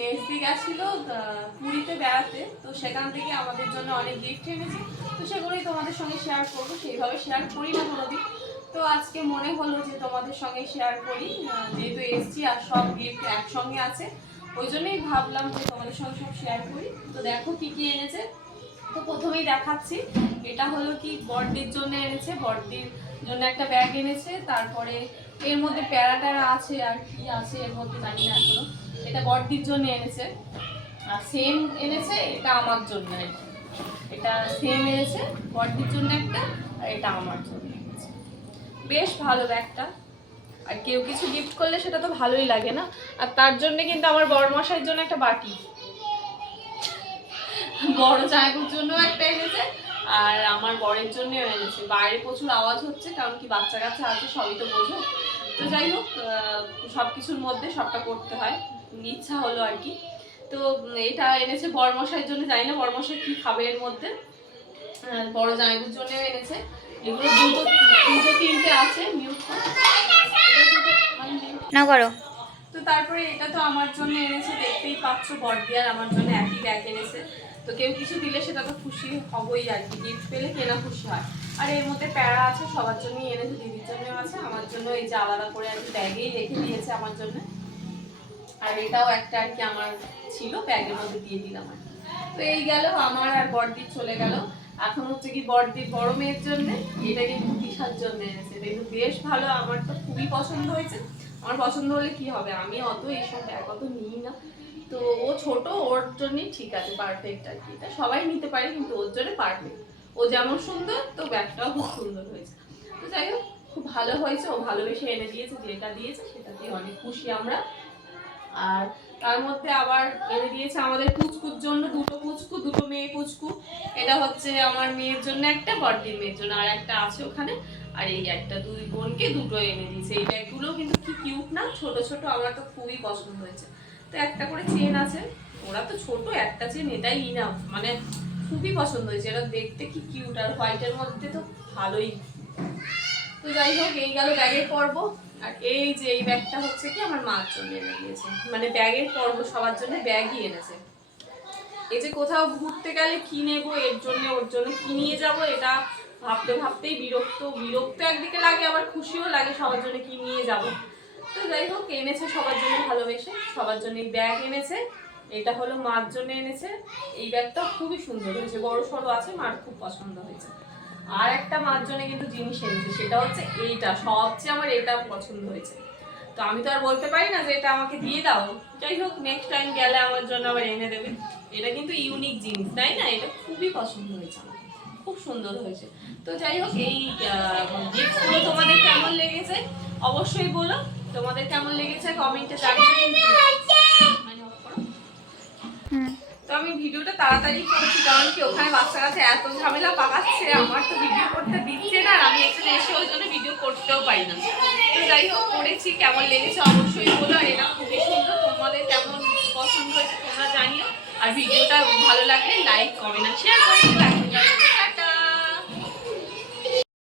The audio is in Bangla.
মেজদি গেছিল পুরীতে বেড়াতে, তো সেখান থেকে আমাদের জন্য অনেক গিফট এনেছে। তো সেগুলোই তোমাদের সঙ্গে শেয়ার করবো, সেইভাবে শেয়ার করি না কোনোদিন। তো আজকে মনে হলো যে তোমাদের সঙ্গে শেয়ার করি, যেহেতু এসছি আর সব গিফট একসঙ্গে আছে, ওই জন্যই ভাবলাম যে তোমাদের সঙ্গে সব শেয়ার করি। তো দেখো কি কি এনেছে। তো প্রথমেই দেখাচ্ছি, এটা হলো কি বড়দির জন্য এনেছে, বড়দির জন্য একটা ব্যাগ এনেছে। তারপরে এর মধ্যে প্যারা ট্যারা আছে আর কি আছে এর মধ্যে জানি না এখনো। এটা বড়দির জন্য এনেছে। আর সেম এনেছে এটা আমার জন্য আর কি। এটা সেম এনেছে বড়দির জন্য একটা, আর এটা আমার জন্য এনেছে। বেশ ভালো ব্যাগটা। আর কেউ কিছু গিফট করলে সেটা তো ভালোই লাগে না। আর তার জন্য কিন্তু আমার বড়মশাইয়ের জন্য একটা বাটি, বড় জায়গার জন্য একটা এনেছে, আর আমার বরের জন্যও এনেছে। বাইরে প্রচুর আওয়াজ হচ্ছে, কারণ কি বাচ্চা কাচ্চা আছে, সবই তো বোঝো। তো যাই হোক, সবকিছুর মধ্যে সবটা করতে হয়, ইচ্ছা হলো আর কি। তো এটা এনেছে বড়মশাইয়ের জন্য, জানি না বড়মশাই কি খাবে এর মধ্যে। বড় জামাইবুর জন্যও এনেছে। এগুলো দুটো তিনটে আছে, মিউট না করো। তো তারপরে এটা তো আমার জন্য এনেছে, দেখতেই পাচ্ছ, বড়দি আর আমার জন্য একই ব্যাগ এনেছে। তো কেউ কিছু দিলে সেটা তো খুশি হবই আর কি, গিফট পেলে কেনা খুশি হয়। আর এর মধ্যে প্যারা আছে, সবার জন্যই এনেছে, দিদির জন্যও আছে, আমার জন্য এই যে আলাদা করে আর কি ব্যাগেই রেখে দিয়েছে আমার জন্য। আর এটাও একটা আর কি আমার ছিল, ব্যাগের মধ্যে দিয়ে দিলাম আর। তো এই গেল আমার আর বড়দির চলে গেল। এখন হচ্ছে কি বড়দির বড় মেয়ের জন্য, এটা কিন্তু দিশার জন্য এনেছে। এটা কিন্তু বেশ ভালো, আমার তো খুবই পছন্দ হয়েছে। আমার পছন্দ হলে কি হবে, আমি অত এইসব ব্যাগ অত নিই না। তো ও ছোট, ওর জন্যই ঠিক আছে, পারফেক্ট আর কি। এটা সবাই নিতে পারে, কিন্তু ওর জন্য পারফেক্ট। ও যেমন সুন্দর, তো ব্যাগটাও খুব সুন্দর হয়েছে। তো যাই হোক, খুব ভালো হয়েছে, ও ভালোবেসে এনে দিয়েছে, যেটা দিয়েছে সেটাতেই অনেক খুশি আমরা। আর তার মধ্যে আবার এনে দিয়েছে আমাদের পুচকুর জন্য দুটো পুচকু, দুটো মেয়ে পুচকু। এটা হচ্ছে আমার মেয়ের জন্য একটা, বড়দির মেয়ের জন্য আর একটা আছে ওখানে। আর এই একটা, দুই বোনকে দুটো এনে দিয়েছে। এই ব্যাগগুলো কিন্তু কি কিউট না, ছোট ছোট, আমার তো খুবই পছন্দ হয়েছে। তো একটা করে চেন আছে, ওরা তো ছোট, একটা চেন এটাই ইনাফ, মানে খুবই পছন্দ হয়েছে। এটা দেখতে কি কিউট, আর হোয়াইটের মধ্যে তো ভালোই। তো যাই হোক, এই গেল ব্যাগের পর্ব। আর এই যে এই ব্যাগটা হচ্ছে কি আমার মার জন্য এনে দিয়েছে, মানে ব্যাগের পর্ব সবার জন্য ব্যাগই এনেছে। এই যে কোথাও ঘুরতে গেলে কি নেবো, এর জন্য ওর জন্য কি নিয়ে যাবো, এটা ভাবতে ভাবতেই বিরক্ত একদিকে লাগে, আবার খুশিও লাগে সবার জন্য কি নিয়ে যাব। তো যাই হোক, এনেছে সবার জন্য ভালোবেসে, সবার জন্য ব্যাগ এনেছে। এটা হলো মার জন্য এনেছে। এই ব্যাগটা খুবই সুন্দর হয়েছে, বড় সড়ো আছে, মার খুব পছন্দ হয়েছে। আর একটা মার জন্য কিন্তু জিনিস এনেছে, সেটা হচ্ছে এইটা, সবচেয়ে আমার এটা পছন্দ হয়েছে। তো আমি তো আর বলতে পারি না যে এটা আমাকে দিয়ে দাও। যাই হোক, নেক্সট টাইম গেলে আমার জন্য আবার এনে দেবে। এটা কিন্তু ইউনিক জিনিস, তাই না? এটা খুবই পছন্দ হয়েছে আমার, খুব সুন্দর হয়েছে। তো যাই হোক, এই গিফটগুলো তোমাদের কেমন লেগেছে অবশ্যই বলো। তোমাদের কেমন লেগেছে কমেন্টে জানিয়ে। তো আমি ভিডিওটা তাড়াতাড়ি করছি, কারণ কি ওখানে বাচ্চা কাছে এত ঝামেলা পাকাচ্ছে, আমার তো ভিডিও করতে দিচ্ছে না, আর আমি এখানে এসে ওই জন্য ভিডিও করতেও পারি না। তো যাই হোক, করেছি, কেমন লেগেছে অবশ্যই বলো। আর এটা খুবই সুন্দর, তোমাদের কেমন পছন্দ হয়েছে তোমরা জানিও। আর ভিডিওটা ভালো লাগলে লাইক, কমেন্ট আর শেয়ার করে